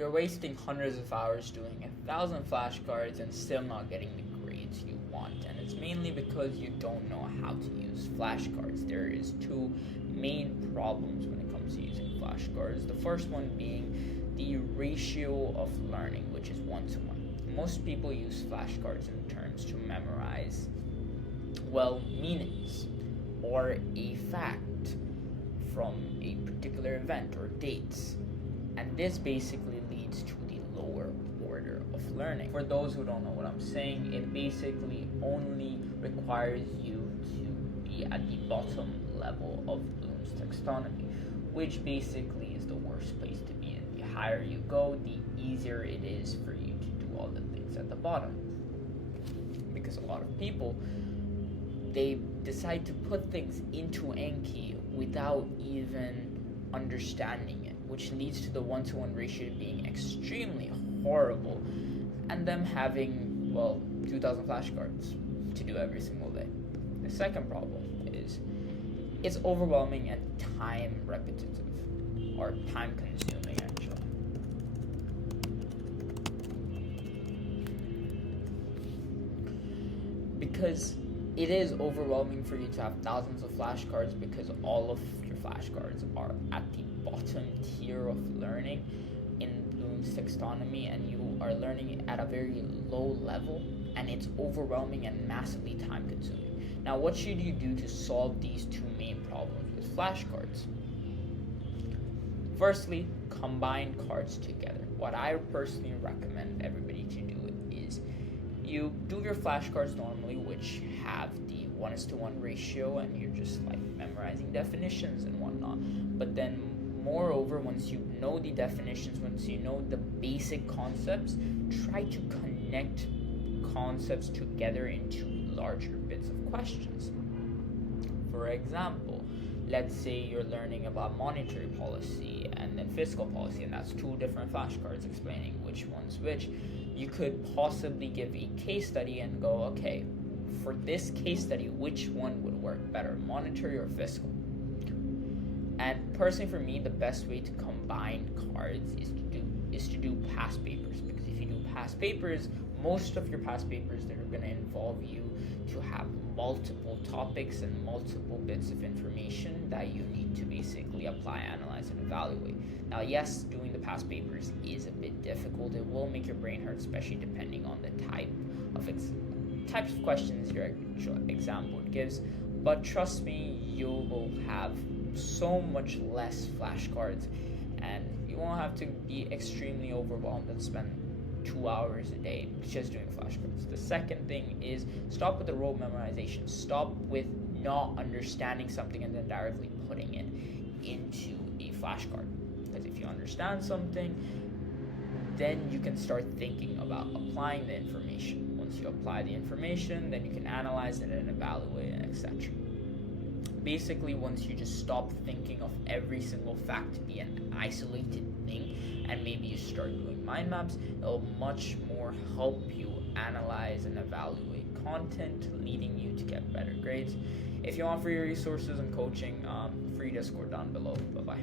You're wasting hundreds of hours doing 1,000 flashcards and still not getting the grades you want, and it's mainly because you don't know how to use flashcards. There is two main problems when it comes to using flashcards. The first one being the ratio of learning, which is 1-to-1. Most people use flashcards in terms to memorize, meanings or a fact from a particular event or dates. And this basically leads to the lower order of learning. For those who don't know what I'm saying, it basically only requires you to be at the bottom level of Bloom's taxonomy, which basically is the worst place to be in. The higher you go, the easier it is for you to do all the things at the bottom. Because a lot of people, they decide to put things into Anki without even understanding it, which leads to the 1-to-1 ratio being extremely horrible and them having 2,000 flashcards to do every single day. The second problem is it's overwhelming and time repetitive, or time consuming actually. Because it is overwhelming for you to have thousands of flashcards because all of your flashcards are at the bottom tier of learning in Bloom's taxonomy, and you are learning at a very low level, and it's overwhelming and massively time consuming. Now, what should you do to solve these two main problems with flashcards? Firstly, combine cards together. What I personally recommend everybody to do is you do your flashcards normally, which have the 1:1 ratio, and you're just like memorizing definitions and whatnot. But then moreover, once you know the definitions, once you know the basic concepts, try to connect concepts together into larger bits of questions. For example, let's say you're learning about monetary policy and then fiscal policy, and that's two different flashcards explaining which one's which. You could possibly give a case study and go, okay, for this case study, which one would work better, monetary or fiscal? And personally, for me, the best way to combine cards is to do past papers, because if you do past papers, most of your past papers, they're going to involve you to have multiple topics and multiple bits of information that you need to basically apply, analyze, and evaluate. Now, yes, doing the past papers is a bit difficult. It will make your brain hurt, especially depending on the types of questions your actual exam board gives. But trust me, you will have so much less flashcards, and you won't have to be extremely overwhelmed and spend 2 hours a day just doing flashcards. The second thing is stop with the rote memorization. Stop with not understanding something and then directly putting it into a flashcard. Because if you understand something, then you can start thinking about applying the information. Once you apply the information, then you can analyze it and evaluate it, etc. Basically, once you just stop thinking of every single fact to be an isolated thing, and maybe you start doing mind maps, it'll much more help you analyze and evaluate content, leading you to get better grades. If you want free resources and coaching, free Discord down below. Bye-bye.